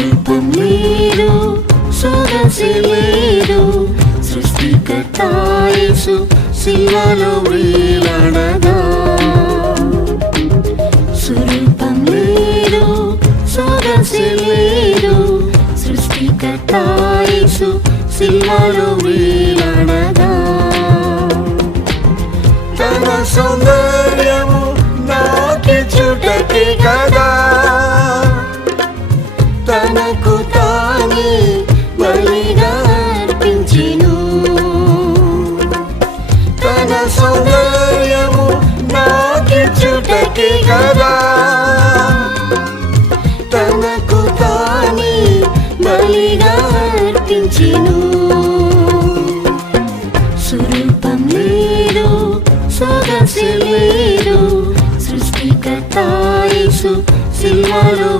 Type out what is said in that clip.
స్వరూపం లేదు, సొగసు లేదు, సృష్టికర్త యేసు శిలువలో వేలాడగా. స్వరూపం లేదు, సొగసు లేదు, సృష్టికర్త యేసు శిలువలో వేలాడగా. తన సౌందర్యము నాకిచ్చుటకే కదా, తనకు తానే బలిగా అర్పించెను. తన సౌందర్యము నాకిచ్చుటకే కదా, తనకు తానే బలిగా అర్పించెను. స్వరూపం లేదు, సొగసు లేదు, సృష్టికర్త యేసు శిలువలో